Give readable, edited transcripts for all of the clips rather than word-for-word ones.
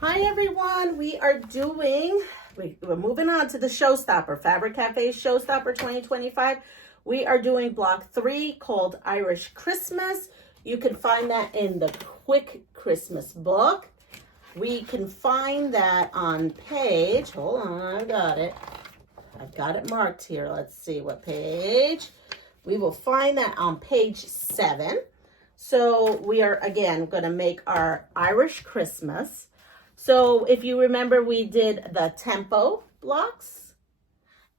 Hi everyone, we're moving on to the Showstopper, Fabric Cafe Showstopper 2025. We are doing block 3 called Irish Christmas. You can find that in the Quick Christmas book. We can find that on page, hold on, I've got it marked here. Let's see what page. We will find that on page 7. So we are again going to make our Irish Christmas. So if you remember, we did the tempo blocks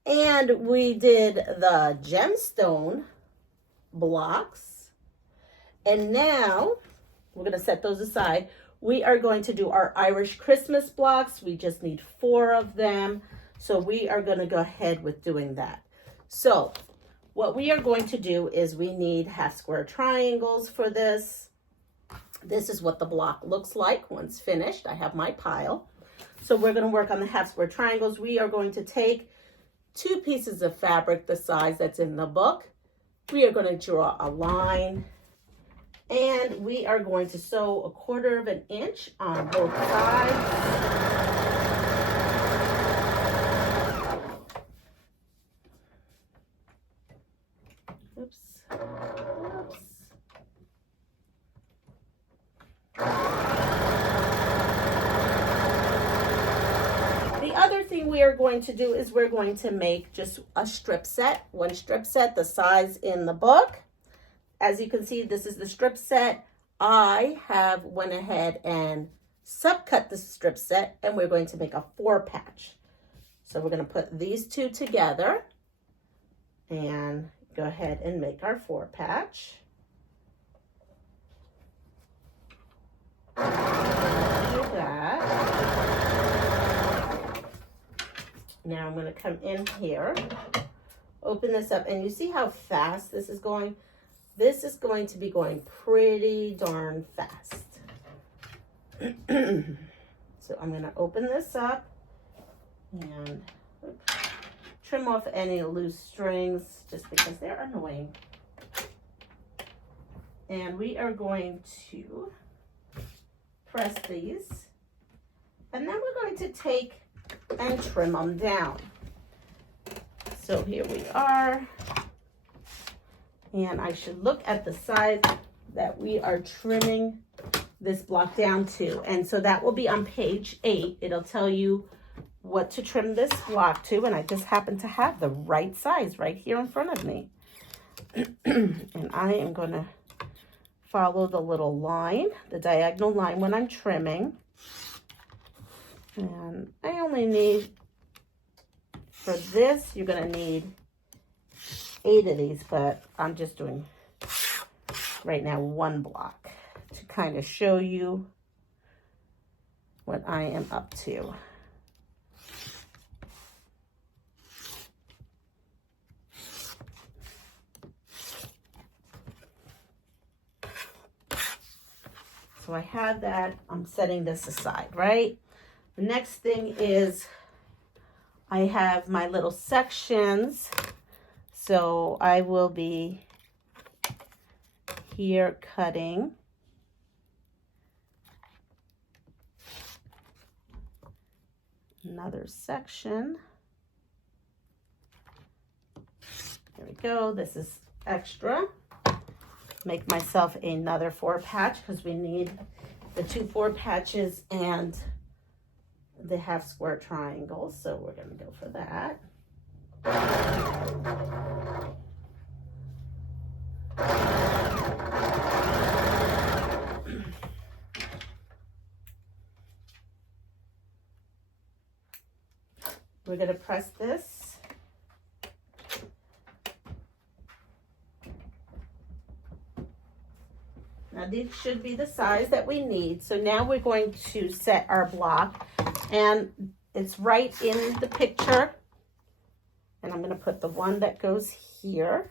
and we did the gemstone blocks. And now we're going to set those aside. We are going to do our Irish Christmas blocks. We just need 4 of them. So we are going to go ahead with doing that. So what we are going to do is we need half square triangles for this. This is what the block looks like once finished. I have my pile. So we're going to work on the half square triangles. We are going to take 2 pieces of fabric, the size that's in the book. We are going to draw a line and we are going to sew 1/4 inch on both sides. We are going to do is we're going to make just a strip set, 1 strip set, the size in the book. As you can see, this is the strip set. I have went ahead and subcut the strip set and we're going to make a 4 patch. So we're going to put these 2 together and go ahead and make our 4 patch. Do that. Now I'm going to come in here, open this up, and you see how fast this is going? This is going to be going pretty darn fast. So I'm going to open this up and trim off any loose strings just because they're annoying. And we are going to press these, and then we're going to take and trim them down. So here we are, and I should look at the size that we are trimming this block down to, and so that will be on page 8. It'll tell you what to trim this block to, and I just happen to have the right size right here in front of me. And I am going to follow the little line, the diagonal line when I'm trimming. And I only need, for this, you're going to need 8 of these, but I'm just doing right now 1 block to kind of show you what I am up to. So I have that. I'm setting this aside, right? The next thing is I have my little sections. So I will be here cutting another section. There we go. This is extra. Make myself another 4 patch because we need the 2 4 patches and the half square triangles, so we're going to go for that. We're going to press this. Now these should be the size that we need. So now we're going to set our block, and it's right in the picture. And I'm going to put the one that goes here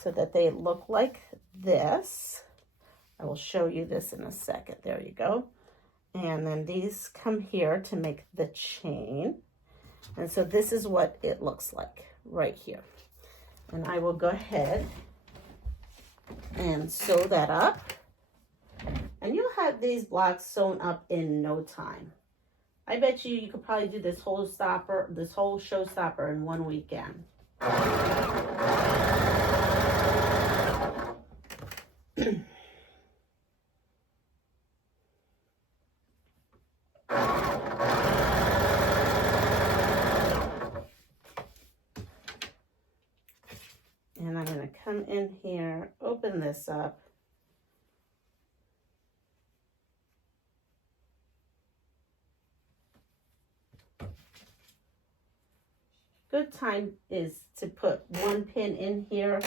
so that they look like this. I will show you this in a second. There you go. And then these come here to make the chain. And so this is what it looks like right here. And I will go ahead and sew that up. And you'll have these blocks sewn up in no time. I bet you could probably do this whole showstopper in one weekend. And I'm going to come in here, open this up. Good time is to put one pin in here.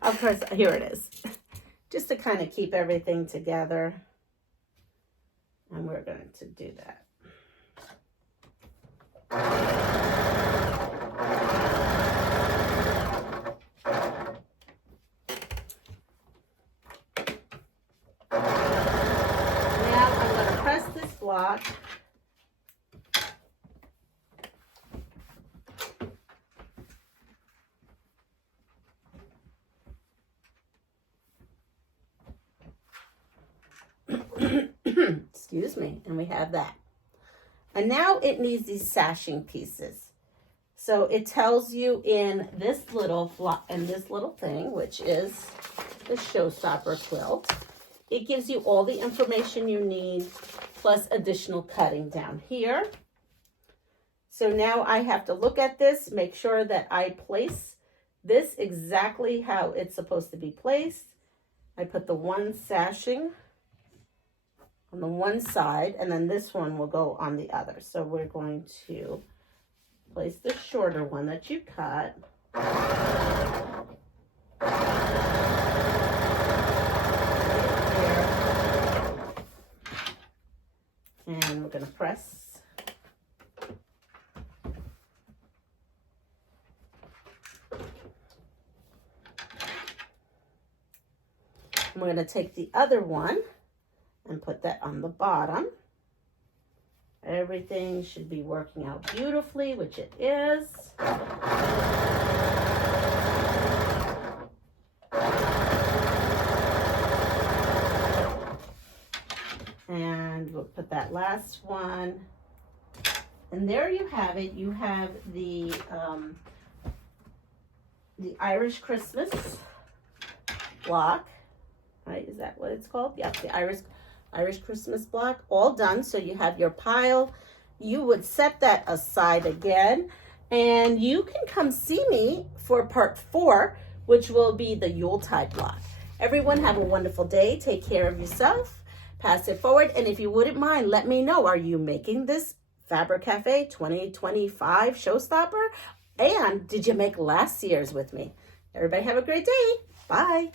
Of course, here it is. Just to kind of keep everything together. And we're going to do that. Now I'm going to press this block. Excuse me, and we have that. And now it needs these sashing pieces. So it tells you in this little thing, which is the Showstopper quilt, it gives you all the information you need, plus additional cutting down here. So now I have to look at this, make sure that I place this exactly how it's supposed to be placed. I put the one sashing on the one side, and then this one will go on the other. So we're going to place the shorter one that you cut. And we're going to press. And we're going to take the other one and put that on the bottom. Everything should be working out beautifully, which it is. And we'll put that last one. And there you have it. You have the Irish Christmas block, right? Is that what it's called? Yeah, the Irish Christmas block, all done. So you have your pile. You would set that aside again, and you can come see me for part 4, which will be the Yuletide block. Everyone have a wonderful day. Take care of yourself. Pass it forward. And if you wouldn't mind, let me know, are you making this Fabric Cafe 2025 Showstopper? And did you make last year's with me? Everybody have a great day. Bye.